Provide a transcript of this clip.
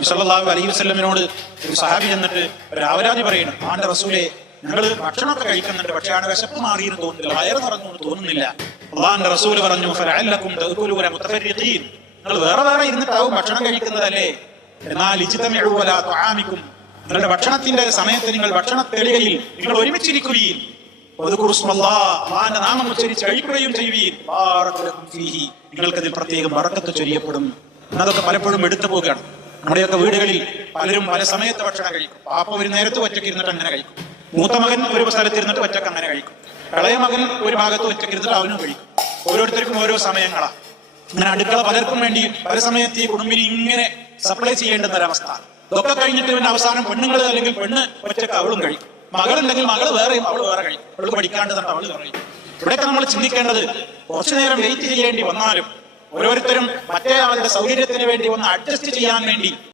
നബി സല്ലല്ലാഹു അലൈഹി വസല്ലമിനോട് ഒരു സഹാബി എന്നിട്ട് ഒരു ആവലാതി പറയുന്നു, ആന്റെ റസൂലെ, ഞങ്ങൾ ഭക്ഷണമൊക്കെ കഴിക്കുന്നുണ്ട്, പക്ഷേ ആണ് വിശപ്പ് മാറിയെന്ന് തോന്നുന്നില്ല, വയറ് നിറഞ്ഞു എന്ന് തോന്നുന്നില്ല. അള്ളാഹുവിന്റെ റസൂൽ പറഞ്ഞു, ഫലഅല്ലക്കും തഅകുലൂന മുതഫരിഖീൻ, നിങ്ങൾ വേറെ വേറെ ഇരുന്നിട്ടാവും ഭക്ഷണം കഴിക്കുന്നതല്ലേ, എന്നാൽ ഇജ്തമിഉ അലാ തുആമിക്കും, നിങ്ങളുടെ ഭക്ഷണത്തിന്റെ സമയത്ത് നിങ്ങൾ ഭക്ഷണത്തെളികയിൽ നിങ്ങൾ ഒരുമിച്ചിരിക്കുകയും അള്ളാഹുവിന്റെ നാമം ഉച്ചരിച്ച് കഴിക്കുകയും ചെയ്യുകയും നിങ്ങൾക്കതിൽ പ്രത്യേകം ബറക്കത്ത് ചൊരിയപ്പെടും. അതൊക്കെ പലപ്പോഴും എടുത്തു പോകുകയാണ്. നമ്മുടെയൊക്കെ വീടുകളിൽ പലരും പല സമയത്ത് ഭക്ഷണം കഴിക്കും. പാപ്പ ഒരു നേരത്ത് ഒറ്റയ്ക്ക് ഇരുന്നിട്ട് അങ്ങനെ കഴിക്കും, മൂത്ത മകൻ ഒരു സ്ഥലത്തിരുന്നിട്ട് ഒറ്റക്ക് അങ്ങനെ കഴിക്കും, ഇളയ മകൻ ഒരു ഭാഗത്ത് ഒറ്റയ്ക്ക് ഇരുന്നിട്ട് അവനും കഴിക്കും. ഓരോരുത്തർക്കും ഓരോ സമയങ്ങളാണ്. അങ്ങനെ അടുക്കള പലർക്കും വേണ്ടി പല സമയത്ത് ഈ കുടുംബിനി ഇങ്ങനെ സപ്ലൈ ചെയ്യേണ്ടുന്ന ഒരവസ്ഥ. ഇതൊക്കെ കഴിഞ്ഞിട്ട് പിന്നെ അവസാനം പെണ്ണുങ്ങൾ അല്ലെങ്കിൽ പെണ്ണ് ഒറ്റക്ക് അവളും കഴിക്കും, മകളുണ്ടെങ്കിൽ മകള് വേറെയും അവള് വേറെ കഴിക്കും, അവള് പഠിക്കാണ്ട് തന്നെ അവള് പറയും. ഇവിടെയൊക്കെ നമ്മൾ ചിന്തിക്കേണ്ടത്, കുറച്ചു നേരം വെയിറ്റ് ചെയ്യേണ്ടി വന്നാലും ഓരോരുത്തരും മറ്റേ ആളുടെ സൗകര്യത്തിന് വേണ്ടി ഒന്ന് അഡ്ജസ്റ്റ് ചെയ്യാൻ വേണ്ടി